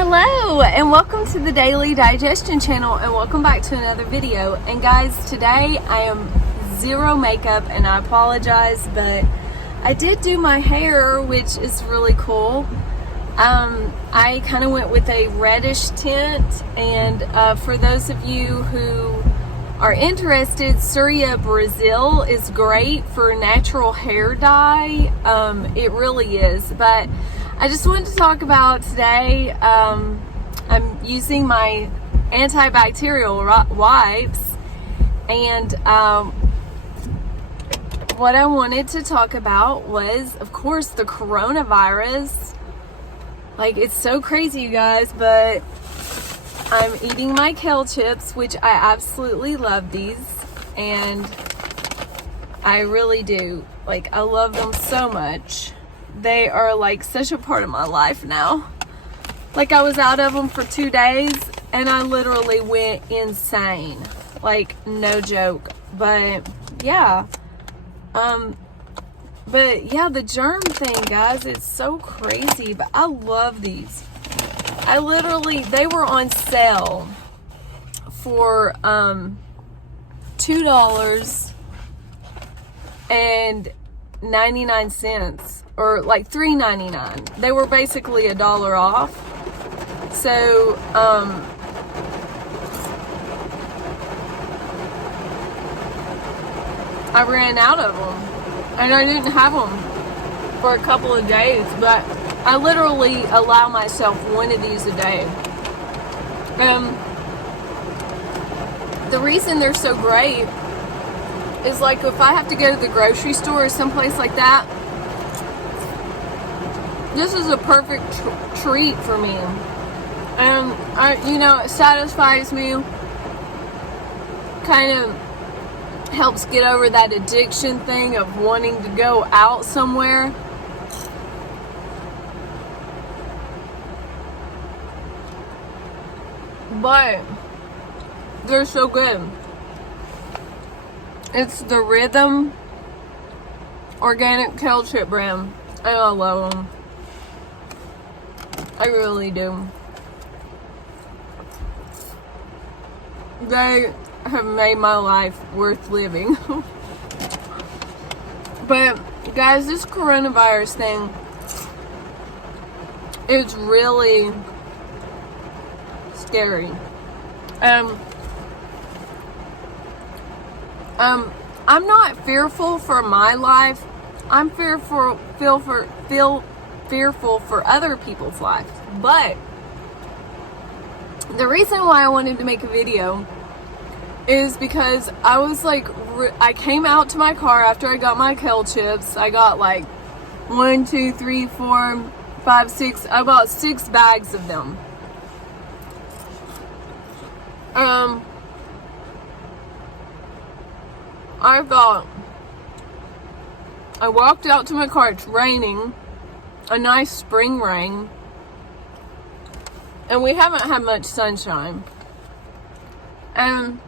Hello and welcome to the Daily Digestion channel, and welcome back to another video. And guys, today I am zero makeup and I apologize, but I did do my hair, which is really cool. I kind of went with a reddish tint, and for those of you who are interested, Surya Brazil is great for natural hair dye. It really is. But I just wanted to talk about today, I'm using my antibacterial wipes, and what I wanted to talk about was, of course, the coronavirus. Like, it's so crazy, you guys, but I'm eating my kale chips, which I absolutely love these, and I really do. Like, I love them so much. They are like such a part of my life now. Like, I was out of them for 2 days and I literally went insane. Like, no joke. But yeah. The germ thing, guys, it's so crazy, but I love these. They were on sale for $2.99, or like $3.99. They were basically $1 off. So I ran out of them, and I didn't have them for a couple of days, but I literally allow myself one of these a day. The reason they're so great is, like, if I have to go to the grocery store or someplace like that, this is a perfect treat for me. And it satisfies me, kind of helps get over that addiction thing of wanting to go out somewhere. But they're so good. It's the Rhythm Organic Kale Chip brand, and I love them. I really do. They have made my life worth living. But guys, this coronavirus thing is really scary. I'm not fearful for my life. I'm fearful for other people's lives. But the reason why I wanted to make a video is because I was like, I came out to my car after I got my kale chips. I got like 1, 2, 3, 4, 5, 6. I bought 6 bags of them. I walked out to my car. It's raining, a nice spring rain, and we haven't had much sunshine. And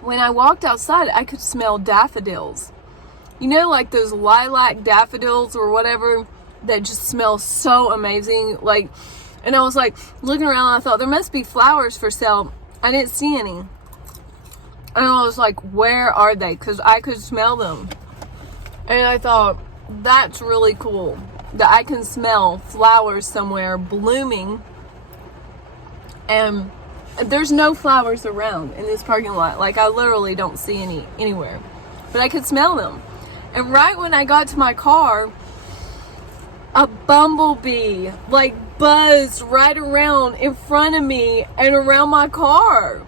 when I walked outside, I could smell daffodils. You know, like those lilac daffodils or whatever that just smell so amazing. Like, and I was like looking around, and I thought there must be flowers for sale. I didn't see any. And I was like, where are they? Because I could smell them. And I thought, that's really cool that I can smell flowers somewhere blooming. And there's no flowers around in this parking lot. Like, I literally don't see any anywhere. But I could smell them. And right when I got to my car, a bumblebee like buzzed right around in front of me and around my car.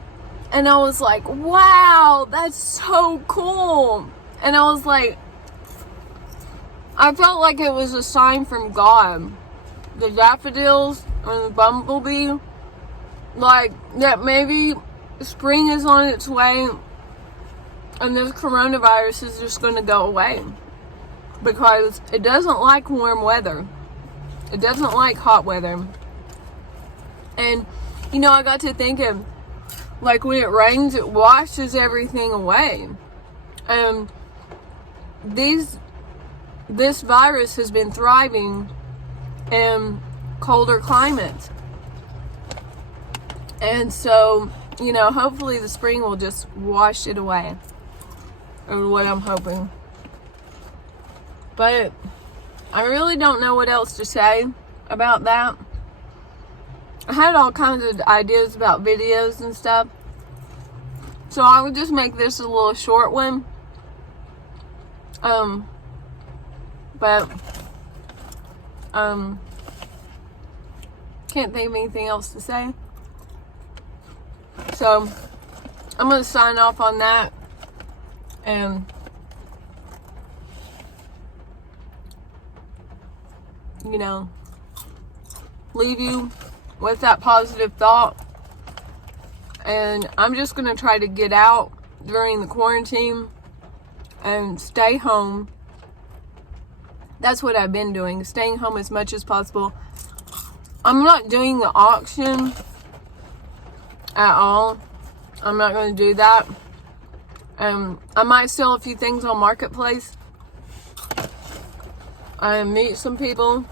And I was like, wow, that's so cool. And I was like, I felt like it was a sign from God. The daffodils and the bumblebee, like, that maybe spring is on its way and this coronavirus is just going to go away. Because it doesn't like warm weather. It doesn't like hot weather. And, I got to thinking, like, when it rains, it washes everything away. And this virus has been thriving in colder climates. And so, you know, hopefully the spring will just wash it away. Or what I'm hoping. But I really don't know what else to say about that. I had all kinds of ideas about videos and stuff. So I would just make this a little short one. Can't think of anything else to say. So I'm going to sign off on that. And you know, leave you with that positive thought. And I'm just going to try to get out during the quarantine and stay home. That's what I've been doing, staying home as much as possible. I'm not doing the auction at all. I'm not going to do that. I might sell a few things on Marketplace. I meet some people,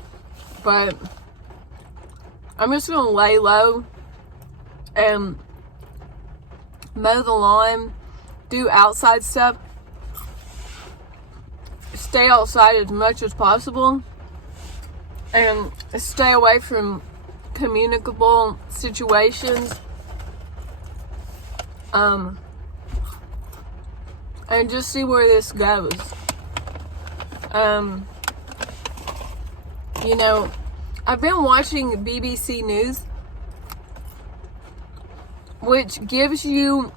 but I'm just going to lay low and mow the lawn, do outside stuff, stay outside as much as possible, and stay away from communicable situations. And just see where this goes. You know, I've been watching BBC News, which gives you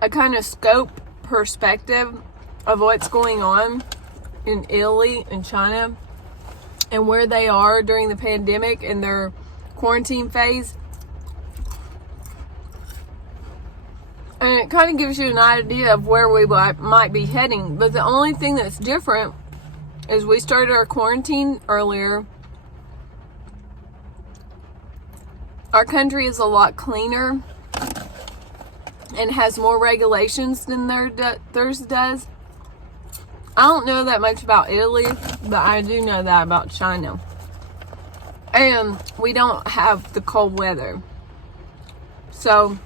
a kind of scope perspective of what's going on in Italy and China and where they are during the pandemic and their quarantine phase. And it kind of gives you an idea of where we might be heading. But the only thing that's different is we started our quarantine earlier. Our country is a lot cleaner and has more regulations than theirs does. I don't know that much about Italy, but I do know that about China. And we don't have the cold weather. So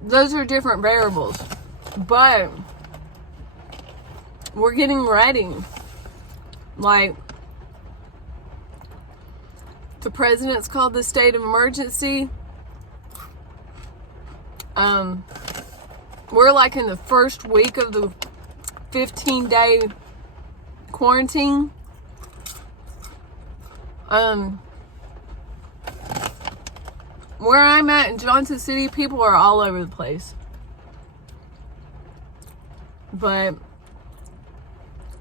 those are different variables. But we're getting ready. Like, the president's called the state of emergency. We're like in the first week of the 15-day quarantine. Where I'm at in Johnson City, people are all over the place. But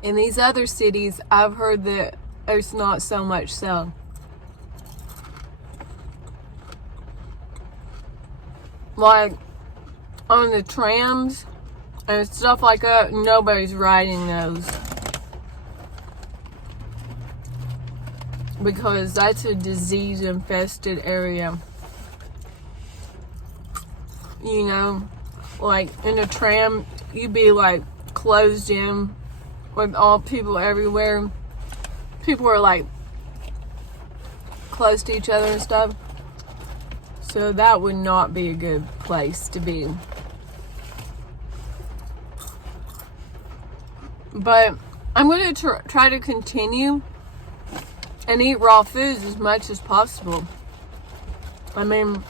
in these other cities, I've heard that it's not so much so. Like, on the trams and stuff like that, nobody's riding those. Because that's a disease-infested area. You know, like in a tram, you'd be like closed in with all people everywhere. People are like close to each other and stuff. So that would not be a good place to be. But I'm going to try to continue and eat raw foods as much as possible. I mean,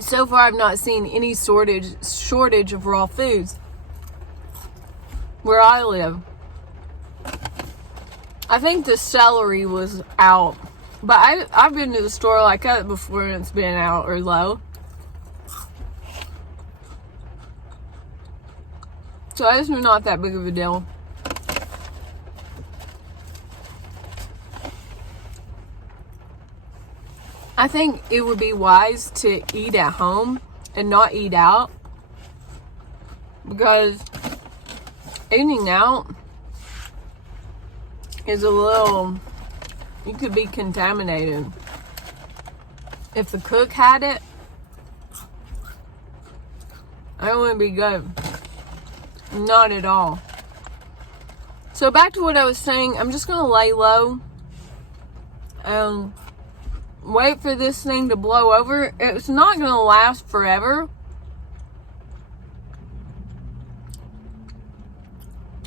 so far I've not seen any shortage of raw foods where I live. I think the celery was out. But I've been to the store like that before and it's been out or low. So it's not that big of a deal. I think it would be wise to eat at home and not eat out. Because eating out is a little... You could be contaminated. If the cook had it, that wouldn't be good. Not at all. So back to what I was saying, I'm just going to lay low and wait for this thing to blow over. It's not going to last forever.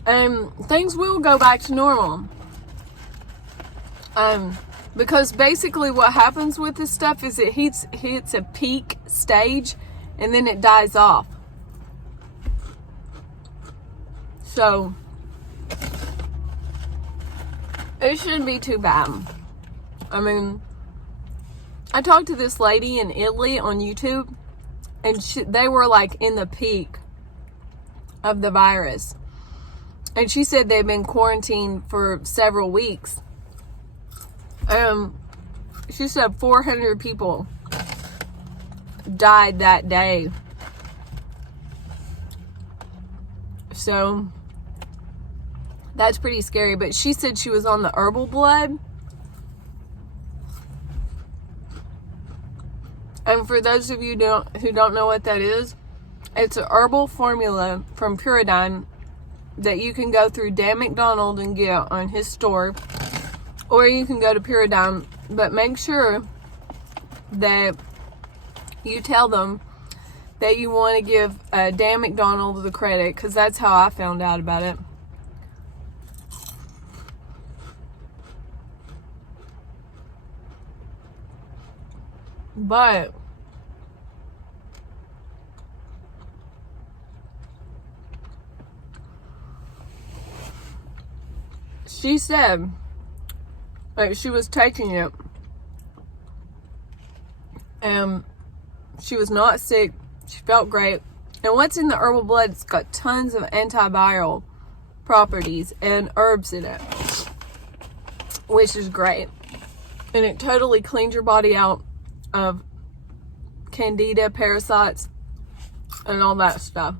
And things will go back to normal. Because basically what happens with this stuff is it hits a peak stage and then it dies off. So it shouldn't be too bad. I mean, I talked to this lady in Italy on YouTube, and they were like in the peak of the virus. And she said they've been quarantined for several weeks. She said 400 people died that day. So that's pretty scary. But she said she was on the herbal blood. And for those of you who don't know what that is, it's a herbal formula from Pyridine that you can go through Dan McDonald and get on his store, or you can go to Pyridine. But make sure that you tell them that you want to give Dan McDonald the credit, because that's how I found out about it. But she said, like, she was taking it and she was not sick. She felt great. And what's in the herbal blood, it's got tons of antiviral properties and herbs in it, which is great. And it totally cleans your body out of candida, parasites, and all that stuff.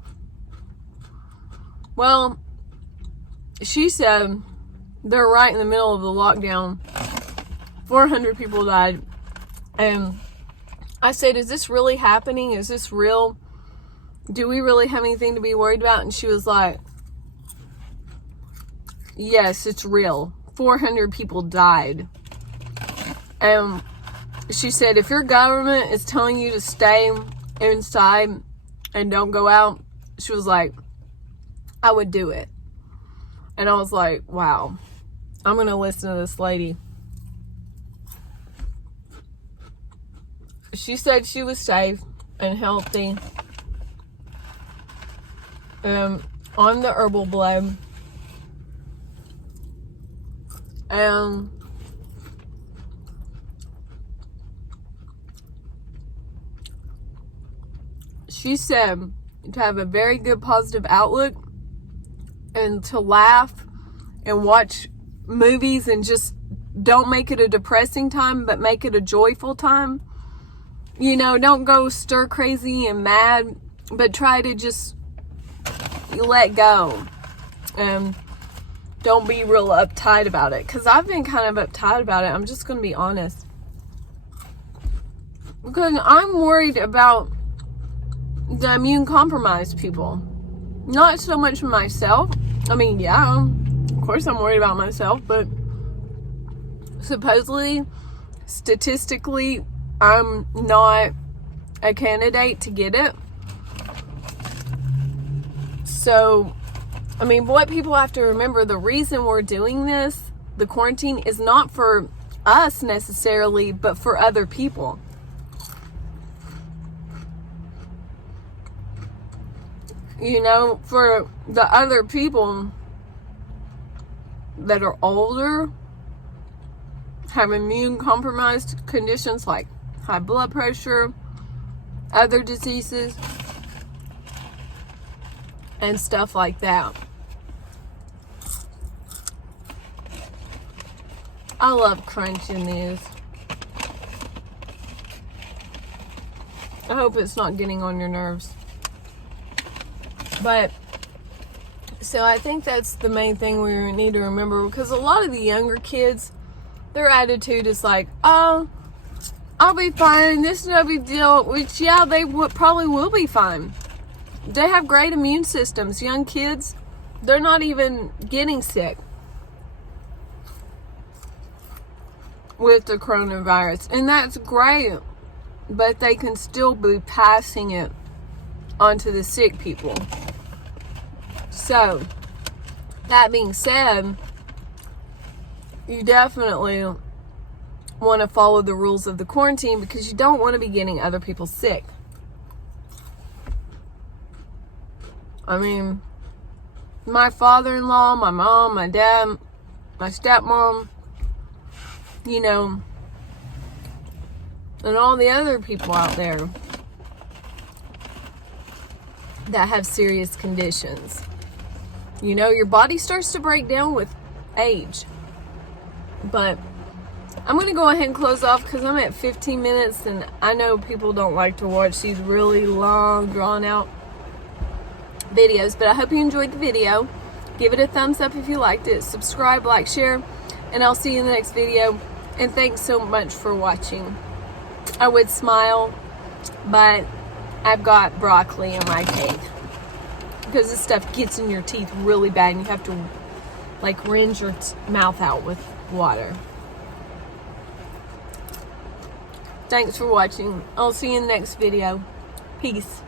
Well, she said they're right in the middle of the lockdown. 400 people died. And I said, is this really happening? Is this real? Do we really have anything to be worried about? And she was like, yes, it's real. 400 people died. And she said, if your government is telling you to stay inside and don't go out, she was like, I would do it. And I was like, wow, I'm going to listen to this lady. She said she was safe and healthy on the herbal blood. And she said to have a very good positive outlook and to laugh and watch movies and just don't make it a depressing time, but make it a joyful time. You know, don't go stir crazy and mad, but try to just let go. And don't be real uptight about it. Because I've been kind of uptight about it. I'm just going to be honest. Because I'm worried about the immune compromised people. Not so much myself. I mean, yeah, of course I'm worried about myself, but supposedly, statistically, I'm not a candidate to get it. So, I mean, what people have to remember, the reason we're doing this, the quarantine, is not for us necessarily, but for other people. You know, for the other people that are older, have immune compromised conditions like high blood pressure, other diseases, and stuff like that. I love crunching these. I hope it's not getting on your nerves. But, so I think that's the main thing we need to remember, because a lot of the younger kids, their attitude is like, oh, I'll be fine, this is no big deal, which, yeah, they probably will be fine. They have great immune systems. Young kids they're not even getting sick with the coronavirus. And that's great. But they can still be passing it onto the sick people. So, that being said, you definitely want to follow the rules of the quarantine because you don't want to be getting other people sick. I mean, my father-in-law, my mom, my dad, my stepmom, you know, and all the other people out there that have serious conditions. You know, your body starts to break down with age. But I'm going to go ahead and close off because I'm at 15 minutes and I know people don't like to watch these really long, drawn out videos. But I hope you enjoyed the video. Give it a thumbs up if you liked it. Subscribe, like, share, and I'll see you in the next video. And thanks so much for watching. I would smile, but I've got broccoli in my cake because this stuff gets in your teeth really bad and you have to like rinse your mouth out with water. Thanks for watching. I'll see you in the next video. Peace.